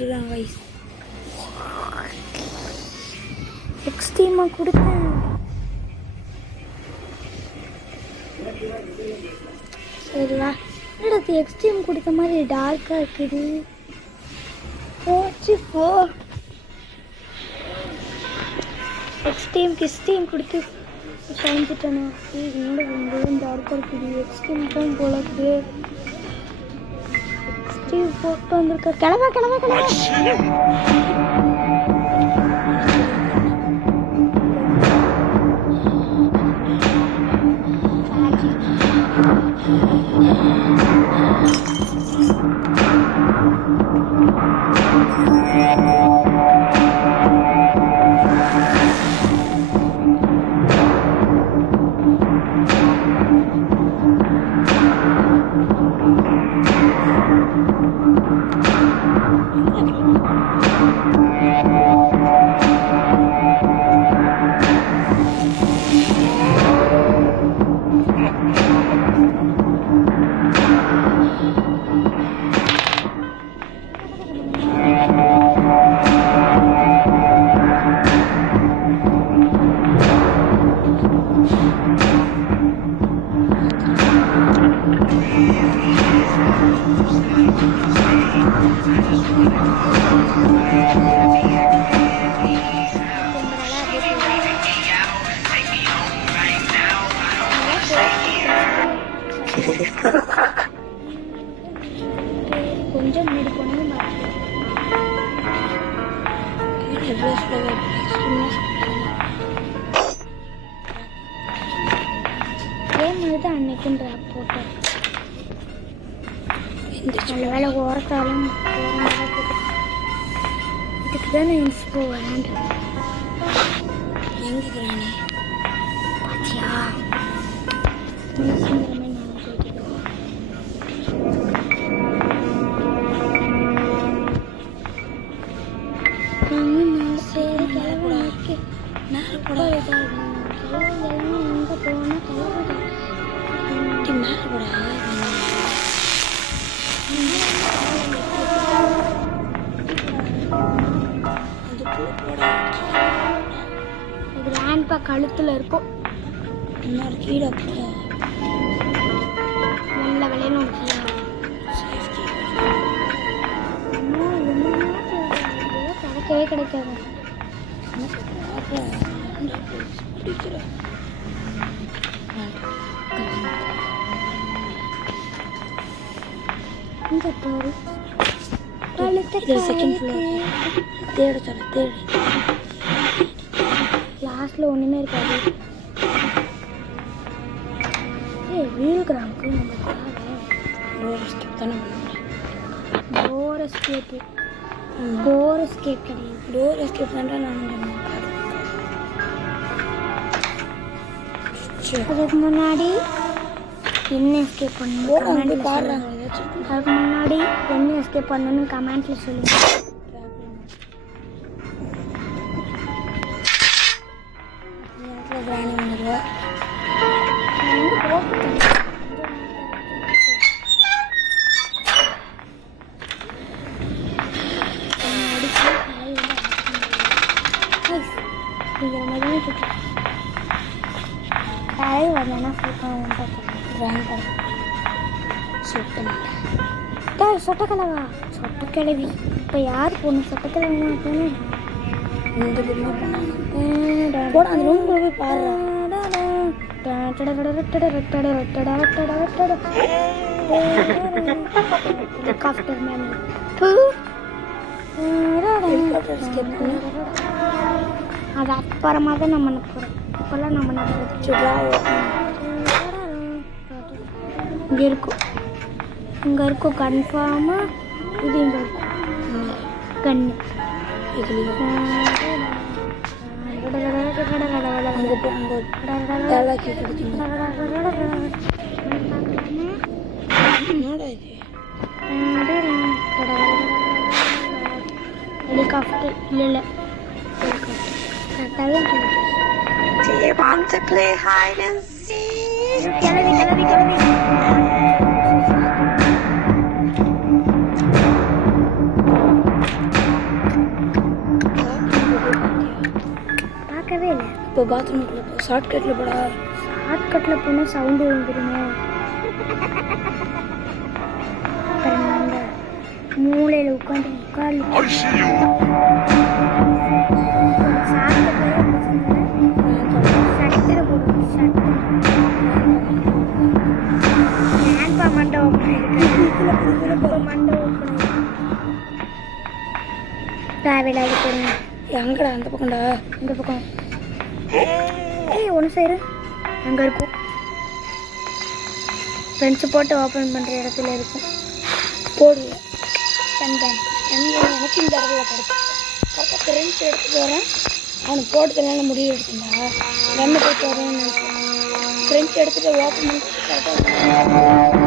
வச்சுருக்காங்க கைஸ். எக்ஸ்ட்ரீமாக கொடுத்தேன். சரிவா என்னடா எக்ஸ்ட்ரீம் கொடுத்த மாதிரி டார்க்காக இருக்குது. போச்சு போ. எக்ஸ்ட்ரீம் கொடுத்து சாய்ந்துட்டேனா? என்னோட ரொம்பவும் டார்க்காக இருக்குது. எக்ஸ்ட்ரீம் தான் போல இருக்குது. எக்ஸ்ட்ரீம் போட்டு வந்திருக்க. கிளம்ப கொஞ்சம் முன்னாடி போனோம். கேம் தான் அன்னைக்குன்ற போட்டேன். நல்ல வேலை ஓரத்தாலும் இதுக்கு தானே இன்ஸ்போ வேண்டாம். எங்குறானே பாத்தியா கிராண்ட்பா கழுத்துல இருக்கும். இன்னொரு கீழே நல்ல விலைன்னு கிடைக்கவே கிடைக்காது. இங்க பாரு செகண்ட் ஃப்ளோர் தேட சொல்ல தேடு. லாஸ்ட்ல ஒண்ணுமே இருக்காது. வீல் கிராமுக்கு நம்ம டோர் எஸ்கேப் தானே பண்ணுறேன். டோர் எஸ்கேப் கிடையாது. டோர் எஸ்கேப் தான்டா நான் அதுக்கு முன்னாடி என்ன எஸ்கேப் பண்ணணும் பாடுறாங்க. அதுக்கு முன்னாடி என்ன எஸ்கேப் பண்ணணும்னு கமெண்ட்ல சொல்லுங்க. பிராணி வந்துடுவா. சொட்டக்கிழவா சொட்டக்கிழவி. இப்போ யார் பொண்ணு சொட்டக்கிழவி பொண்ணு? இந்த பொண்ணு பண்ணாங்க போட அந்த ரூம் போய் பாடுறா. ஹெலிகாப்டர் மேம் அது அப்புறமா தான் நம்ம நிற்போம். இப்போல்லாம் நம்ம இங்கே இருக்கும். இங்கே இருக்கும் கன்ஃபார்மாக. இது இங்கே இருக்கும் கண்ணு. ஹெலிகாப்டர் இல்லை கரெக்டாகவே Do you want to play hide and seek? கிளவி புரியல. இப்போ பாத்ரூம்குள்ளே போ, ஷார்ட்கட்டில் போடா. ஷார்ட்கட்டில் போனால் சவுண்டு வந்துருமோ. அப்புறம் அந்த மூளையில் உட்காந்து சட்டரை போடுவோம். ஏன்பா மண்டை ஓப்பன் ஆகிருக்கு? மண்டை ஓப்பன் தேவையில்லாத போடுங்க. எங்கடா அந்த பக்கம்டா? இந்த பக்கம். ஏய் ஒன்று சைடு அங்கே இருக்கும். ஃப்ரெண்ட்ஸு போட்டு ஓப்பன் பண்ணுற இடத்துல இருக்கும். போடுங்க. சன்கேன் எனக்கு இந்த இடத்துல கிடைக்கும். கரெக்டாக ஃப்ரெண்ட்ஸ் எடுத்துகிட்டு வரேன். அவனுக்கு போட்டுக்கலான்னு முடிவு எடுத்துட்டா கண்ணு போட்டு வரேன்னு நினைச்சேன். ஃப்ரெண்ட்ஸ் எடுத்துகிட்டு ஓப்பன் பண்ணிட்டு கரெக்டாக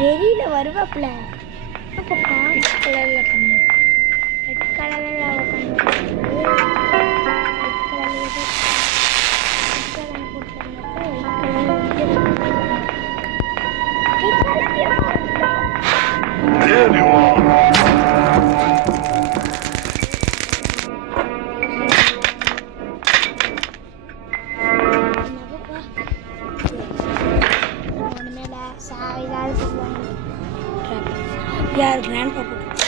வெளியில வருவாப்புல. அப்போ ரெட் கலரில் கண்ணு. ரெட் கலரில் உட்காந்து There you are. யார் கிராண்ட் பா போட்டு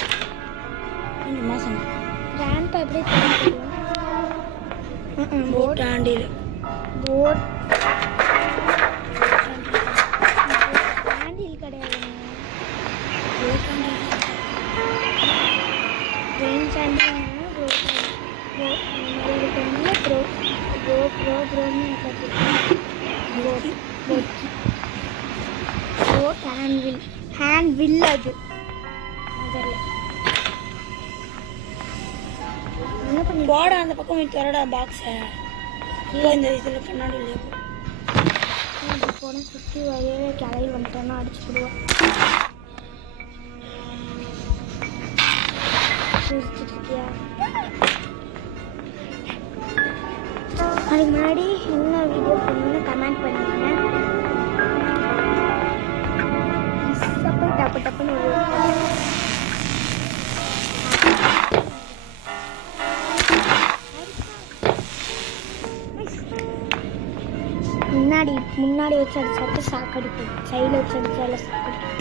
2 மாதம் கிராண்ட் எப்படி போட் ஆண்டியில் போட் ஹேண்டில் கிடையாது. போட் ஆண்டியில் ட்ரெயின் ஹேண்டில் அந்த மாதிரி இருக்கிறதுனால ப்ரோன்னு போட் ஹேண்ட் வில் அது முதல்ல என்ன பண்ணி போட அந்த பக்கம் போய் திறடா பாக்ஸை. இப்போ இந்த இதில் கண்ணாடி இல்லையா போனால் சுற்றி வரையே கிளவி வந்துட்டோன்னா அடிச்சுடுவோம். சிரிச்சிட்டு இருக்கியா? அதுக்கு முன்னாடி என்ன வீடியோ பண்ணணும்னு கமெண்ட் பண்ணிடுங்க. போய் டப்பு டப்புன்னு முன்னாடி வச்சு அடிச்சாட்டு சாக்கடிக்கும். சைடில் வச்சு அடிச்சால சாக்கடிக்கும்.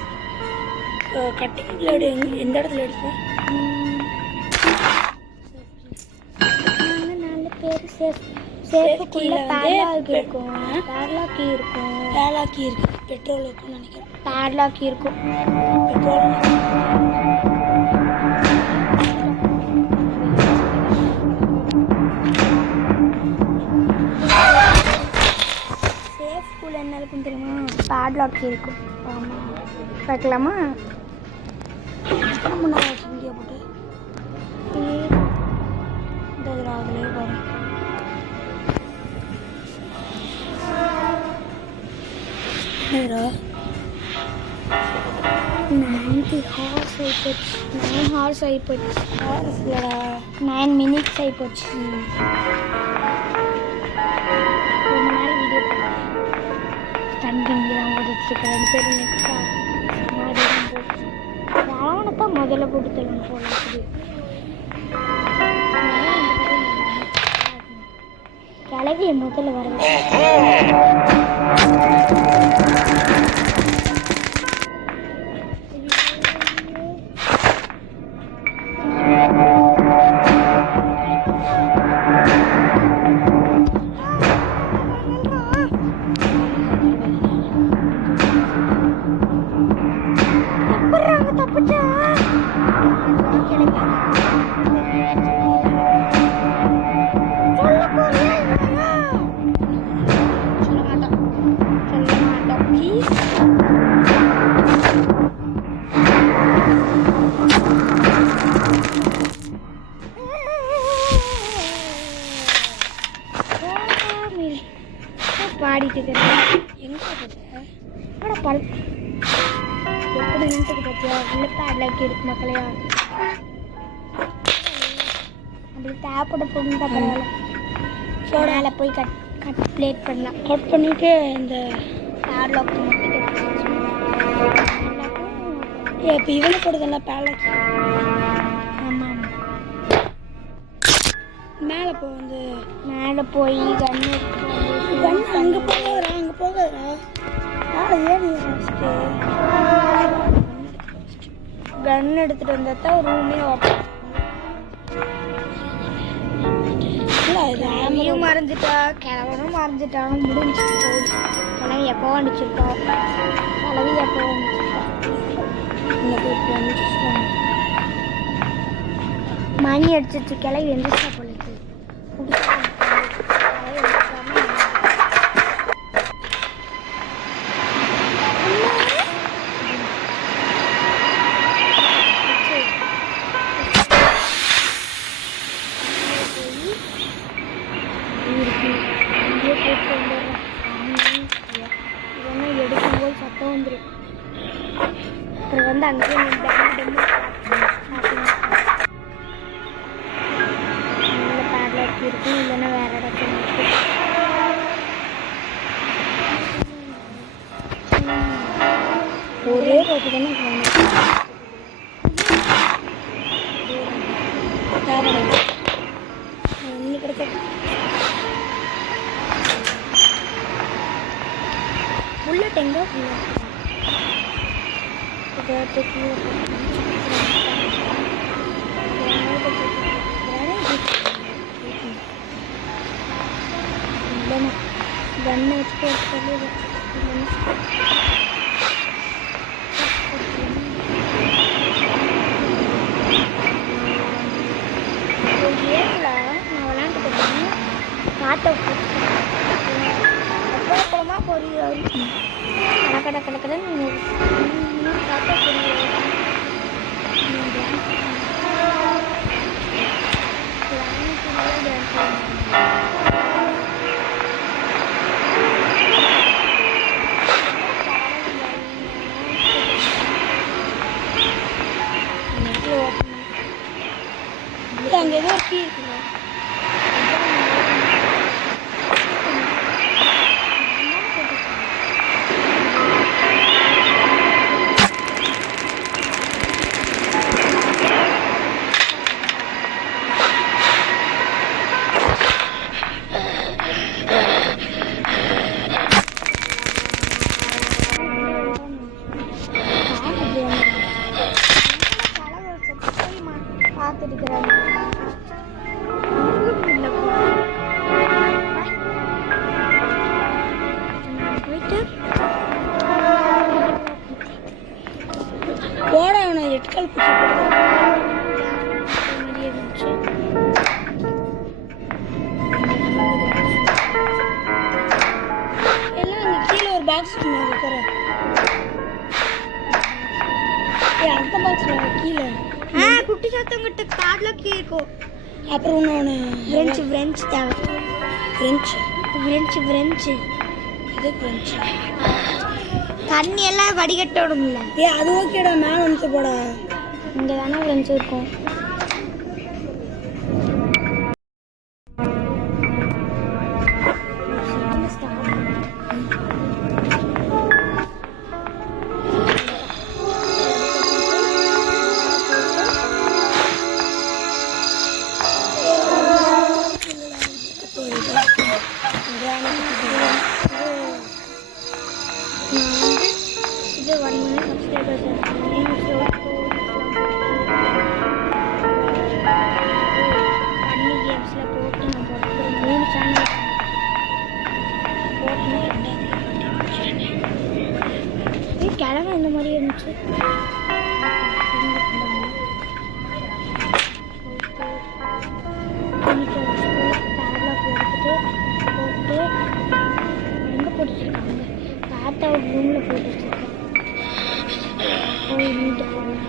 கட்டிங் பிளேடு எந்த இடத்துல எடுப்பேன்? நாங்கள் 4 பேர் சேஃபுக்குள்ளே பேட்லாக் இருக்கும். பேட்லாக் கீ இருக்கும். பேட்லாக் கீ இருக்குது. பெட்ரோல் இருக்குன்னு நினைக்கிறேன். பேட்லாக் கீ இருக்கும். பெட்ரோல் சேஃப்குள்ளே என்ன இருக்கும் தெரியுமா? பேட்லாக் கீ இருக்கும். ஆமாம் பார்க்கலாமா? முன்னாடி வீடியோ போட்டு இந்த இதில் அதுலேயே பாரு. என்னடா 90 ஹார்ஸ் ஆகிப்போச்சு. 9 ஹார்ஸ் ஆகிப்போச்சு. ஹார்ஸ் இல்லைடா 9 மினிட்ஸ் ஆகிப்போச்சு. ரொம்ப நேரம் வீடியோ போடுறேன். தண்டிங்க தான் கொடுத்துருக்க 2 பேரும் நெக்ஸ்டாக மாதிரி தான் போச்சு. ராவணப்பா முதல்ல போட்டு தரணும் போல இருக்குது. கிளவிய முதல்ல வர தப்புச்சா சொல்ல மாட்டோம். பாடிட்டு இருக்கிறேன். எங்கே போட்ட ஆனா எப்படி நினைச்சது பார்த்தியா? உள்ள பேட்லாக் இருக்கு மக்களையா. அப்படி தேவைப்பட பொண்ணு தான் பரவாயில்ல. மேலே போய் கட் பிளேட் பண்ணலாம். கட் பண்ணிவிட்டு இந்த பேட்லாக் மட்டும் இப்போ இவனை போடுதெல்லாம் பேலக். ஆமாம். மேலே போ வந்து மேலே போய் கன்று அங்கே போகாதரா, அங்கே போகாதரா. மேலே ஏறி ஃபஸ்ட்டு கன் எடுத்துகிட்டு வந்தால் தான் ரூமே ஓப்பன். இல்லை இது கிளவியும் மறைஞ்சிட்டா, கிழவனும் மறைஞ்சிட்டாலும் முடிஞ்சு போகுது. கிளவி எப்போ அடிச்சிருக்கா, கிளவி எப்போ வந்துச்சிருக்கா. மணி அடிச்சிச்சு, கிளவி எந்திரிச்சா போலிருக்கு. எடுக்கும்போது சத்தம் வந்துடும். அப்புறம் வந்து அங்கேயே பேட்லாக் இருக்கும், இல்லைன்னா வேற இடத்துல இருக்கு. ஒரே போட்டு தானே இன்னும் கிடைக்க புல்லட் எங்கே கண்ணை வச்சு போட்டு ஏரியில் நான் விளாண்டுட்டு இருக்கேன். காட்டை அப்புறமா பொரியல் கடை கடைன்னு காட்டை பொரியல் அங்கே ஏதோ கீ இருக்குங்க. போட அவனை எட்கல் எல்லாம் அங்கே கீழே ஒரு பாக்ஸ் இருக்கிற அந்த பாக்ஸில் கீழே குட்டி சத்தங்கிட்ட கார்டில் இருக்கும். அப்புறம் இன்னொன்று ஃப்ரெஞ்சு தேவை. ஃப்ரெஞ்சு இது ஃப்ரெஞ்சு தண்ணி எல்லாம் வடிகட்டணும்ல. அது ஓகேடா, மேலே வந்து போட இங்கே தானே ஃப்ரெஞ்சு இருக்கும். இது 1 million subscribers ஃபன்னி கேம்ஸில் போட்டு நான் போட்டு 3 சேனல் போட்டுனா கிழமை இந்த மாதிரி இருந்துச்சு. போட்டு எங்கே போட்டுருக்காங்க, தாத்தா ரூமில் போட்டு வச்சுருக்கேன். போய் நீட்டு போகலாம்.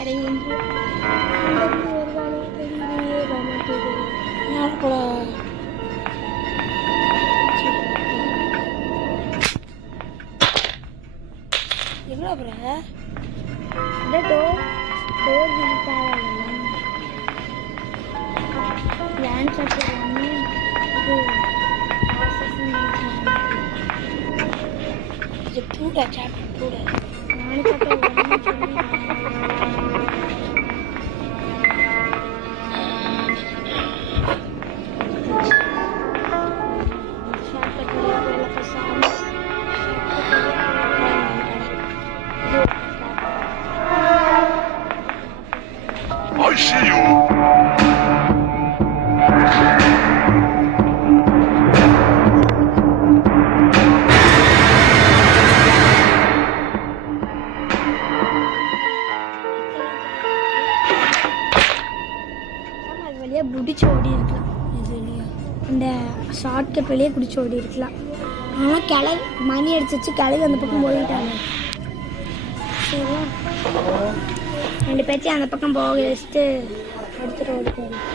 கடைக்கு வந்து வருவானோ தெரியலையே வரமாட்டேது. நான் கூட எவ்வளோ ப்ரோ இந்த டோர் விழுத்தாங்க லேண்ட் சட்டில் ஒன்று இது இது Doda chapter Doda land subtle ஒன்று சொல்லி I see you. அது வழியாக பிடிச்சி ஓடி இருக்கலாம். இது வழியா அந்த ஷார்ட்கட் வழியாக பிடிச்சி ஓடி இருக்கலாம். ஆனால் கிளவி மணி அடிச்சிச்சு, கிளவி அந்த பக்கம் போயிட்டாங்க. சரியா, ரெண்டு பேர்த்தையும் அந்த பக்கம் போக வச்சுட்டு எடுத்துகிட்டு ஓடி போகணும்.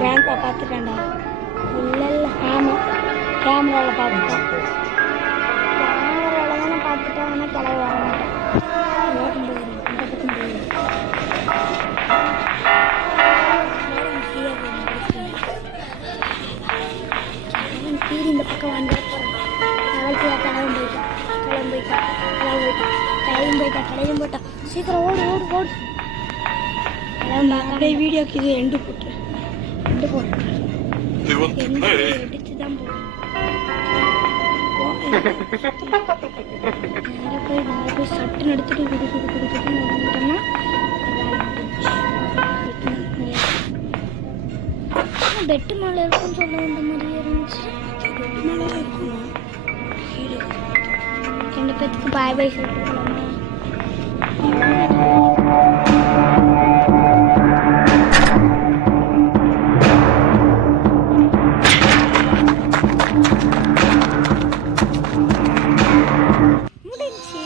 கிராண்ட்பா பார்த்துட்டேன்டா. இல்லை இல்லை ஆமாம், கேமராவில் பார்த்துட்டேன். கேமராவில் தானே பார்த்துட்டேன். ஆனால் கிளவி வர மாட்டேன். ஓட்டும் போயிடும், இந்த பக்கம் போயிடும். கீரி இந்த பக்கம் வந்து கிளம்பி போயிட்டான். சீக்கிரம் ஓடு ஓடு ஓடு. அப்படியே வீடியோக்கு இது எண்டு போட்டு They want to play. எடுத்து தான் போகணும். நேராக போய் சட்டுன்னு எடுத்துட்டு குடுக்குன்னு வந்துட்டோம்னா பெட்டு மேலே இருக்குன்னு சொல்ல வந்த மாதிரியே இருந்துச்சு. பெட்டு மேலே தான் இருக்கணும். ரெண்டு பேத்துக்கு பாய் பாய் சொல்லிட்டு போகலாமா? முடிஞ்சு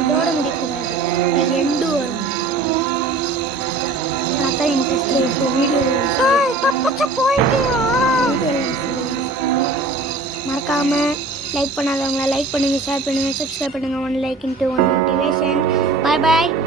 இதோட முடிக்கூடாது, ரெண்டு வரும். அதான் இன்ட்ரெஸ்ட் இப்போ வீடியோ மறக்காம லைக் பண்ணாதவங்கள லைக் பண்ணுங்க, ஷேர் பண்ணுங்க, சப்ஸ்கிரைப் பண்ணுங்க. 1 like into 1 motivation. Bye bye.